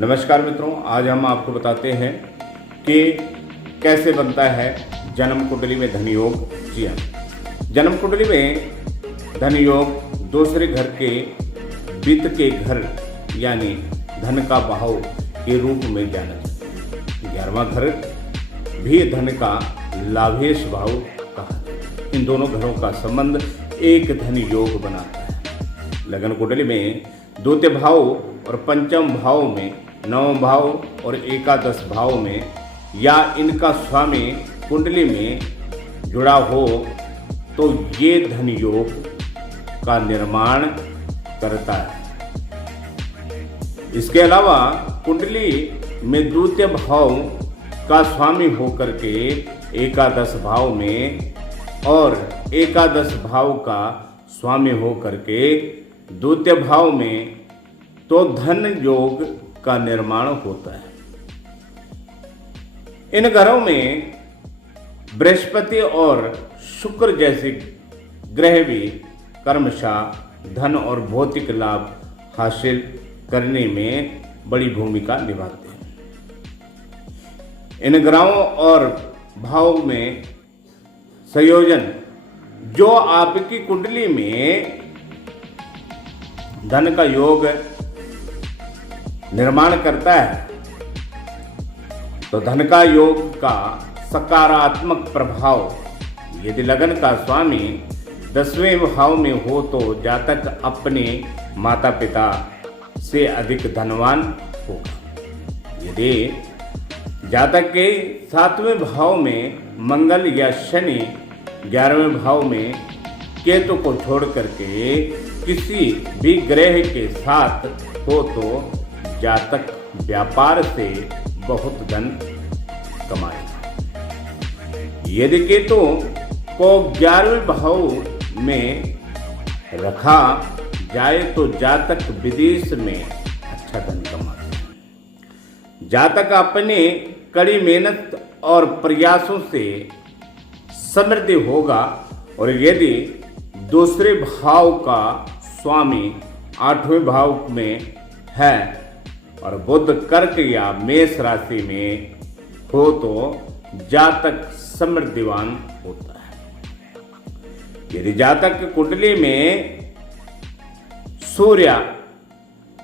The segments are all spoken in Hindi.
नमस्कार मित्रों, आज हम आपको बताते हैं कि कैसे बनता है जन्म कुंडली में धन योग। जी हाँ, जन्म कुंडली में धन योग दूसरे घर के वित्त के घर यानी धन का भाव के रूप में जाना जाता है। 11वां घर भी धन का लाभेश भाव कहा जाता है। इन दोनों घरों का संबंध एक धन योग बनाता है। लगन कुंडली में द्वितीय भाव और पंचम भाव में, नवम भाव और एकादश भाव में या इनका स्वामी कुंडली में जुड़ा हो तो ये धन योग का निर्माण करता है। इसके अलावा कुंडली में द्वितीय भाव का स्वामी होकर के एकादश भाव में और एकादश भाव का स्वामी होकर के द्वितीय भाव में तो धन योग का निर्माण होता है। इन घरों में बृहस्पति और शुक्र जैसे ग्रह भी कर्मशः धन और भौतिक लाभ हासिल करने में बड़ी भूमिका निभाते हैं। इन ग्रहों और भाव में संयोजन जो आपकी कुंडली में धन का योग निर्माण करता है तो धन का योग का सकारात्मक प्रभाव यदि लगन का स्वामी 10वें भाव में हो तो जातक अपने माता पिता से अधिक धनवान होगा। यदि जातक के 7वें भाव में मंगल या शनि 11वें भाव में केतु को छोड़ करके किसी भी ग्रह के साथ हो तो जातक व्यापार से बहुत धन कमाएगा। यदि केतु को 11वें भाव में रखा जाए तो जातक विदेश में अच्छा धन कमाता है। जातक अपने कड़ी मेहनत और प्रयासों से समृद्धि होगा। और यदि दूसरे भाव का स्वामी 8वें भाव में है और बुध कर्क या मेष राशि में हो तो जातक समृद्धिवान होता है। यदि जातक कुंडली में सूर्य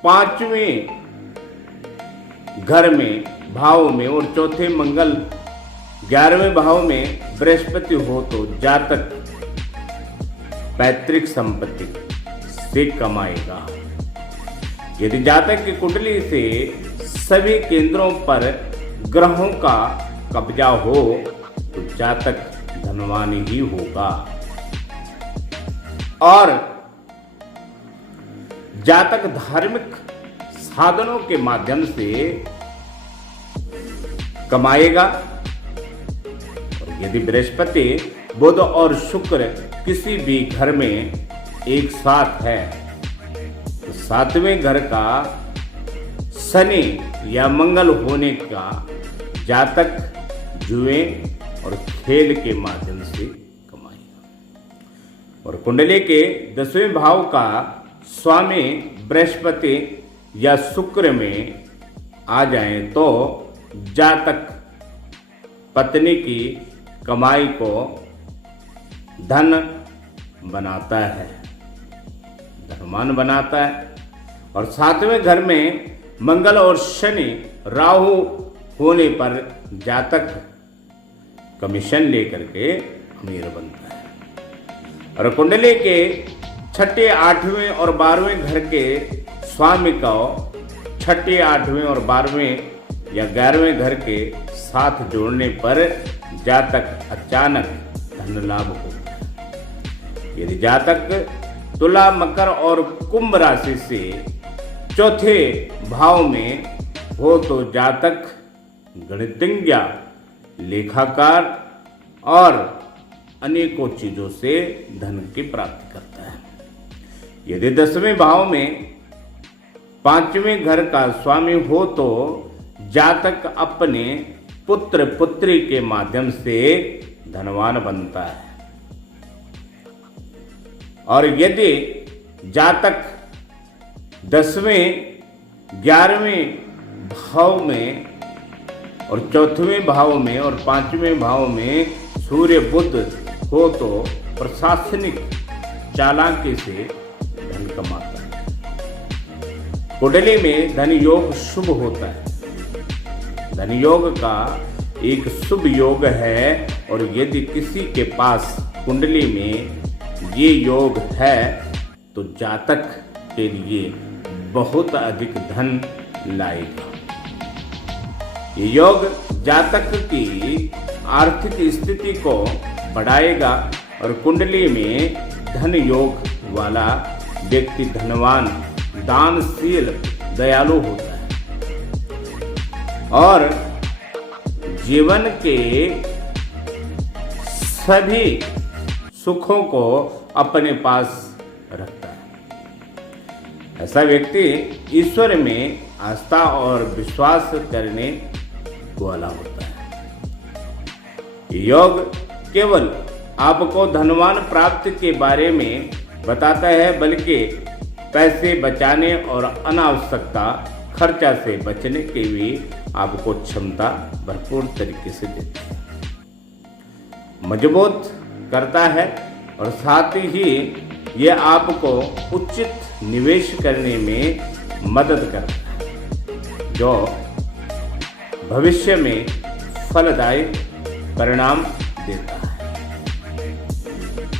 5वें घर में भाव में और चौथे मंगल 11वें भाव में बृहस्पति हो तो जातक पैतृक संपत्ति से कमाएगा। यदि जातक की कुंडली से सभी केंद्रों पर ग्रहों का कब्जा हो तो जातक धनवान ही होगा। और जातक धार्मिक साधनों के माध्यम से कमाएगा। और यदि बृहस्पति, बुध और शुक्र किसी भी घर में एक साथ है तो 7वें घर का शनि या मंगल होने का जातक जुए और खेल के माध्यम से कमाएगा। और कुंडली के 10वें भाव का स्वामी बृहस्पति या शुक्र में आ जाए तो जातक पत्नी की कमाई को धन बनाता है, धनवान बनाता है। और 7वें घर में मंगल और शनि राहु होने पर जातक कमीशन लेकर के अमीर बनता है। और कुंडली के 6ठे, 8वें और 12वें घर के स्वामी को 6ठे, 8वें और 12वें या 11वें घर के साथ जोड़ने पर जातक अचानक धन लाभ होता है। यदि जातक तुला, मकर और कुंभ राशि से चौथे भाव में हो तो जातक गणितज्ञ, लेखाकार और अनेकों चीजों से धन की प्राप्ति करता है। यदि 10वें भाव में 5वें घर का स्वामी हो तो जातक अपने पुत्र पुत्री के माध्यम से धनवान बनता है। और यदि जातक 10वें 11वें भाव में और चौथवें भाव में और पांचवें भाव में सूर्य बुध हो तो प्रशासनिक चालाकी से धन कमाता है। कुंडली में धन योग शुभ होता है। धन योग का एक शुभ योग है और यदि किसी के पास कुंडली में ये योग है तो जातक के लिए बहुत अधिक धन लाएगा। ये योग जातक की आर्थिक स्थिति को बढ़ाएगा और कुंडली में धन योग वाला व्यक्ति धनवान, दानशील, दयालु होता है और जीवन के सभी सुखों को अपने पास रखता है। ऐसा व्यक्ति ईश्वर में आस्था और विश्वास करने वाला होता है। योग केवल आपको धनवान प्राप्ति के बारे में बताता है, बल्कि पैसे बचाने और अनावश्यकता खर्चा से बचने की भी आपको क्षमता भरपूर तरीके से देता है, मजबूत करता है और साथ ही ये आपको उचित निवेश करने में मदद करता है, जो भविष्य में फलदायी परिणाम देता है।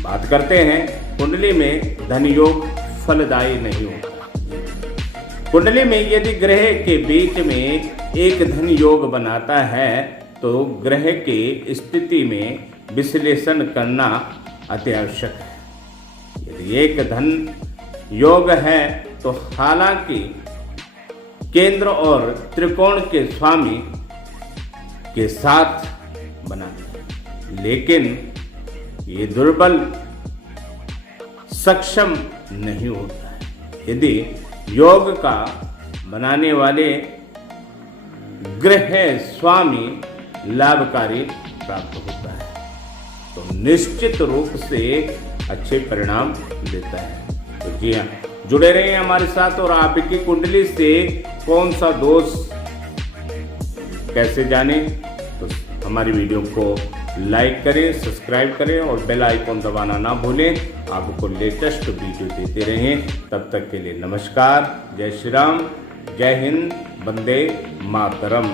बात करते हैं कुंडली में धन योग फलदायी नहीं होता। कुंडली में यदि ग्रह के बीच में एक धन योग बनाता है तो ग्रह की स्थिति में विश्लेषण करना अति आवश्यक है। यदि एक धन योग है तो हालांकि केंद्र और त्रिकोण के स्वामी के साथ बना है, लेकिन ये दुर्बल सक्षम नहीं होता है। यदि योग का बनाने वाले ग्रह स्वामी लाभकारी प्राप्त होता है तो निश्चित रूप से अच्छे परिणाम देता है। तो जी हाँ, जुड़े रहिए हमारे साथ और आपकी कुंडली से कौन सा दोष कैसे जाने, तो हमारी वीडियो को लाइक करें, सब्सक्राइब करें और बेल आइकॉन दबाना ना भूलें। आपको लेटेस्ट वीडियो देते रहें। तब तक के लिए नमस्कार, जय श्री राम, जय हिंद, वंदे मातरम।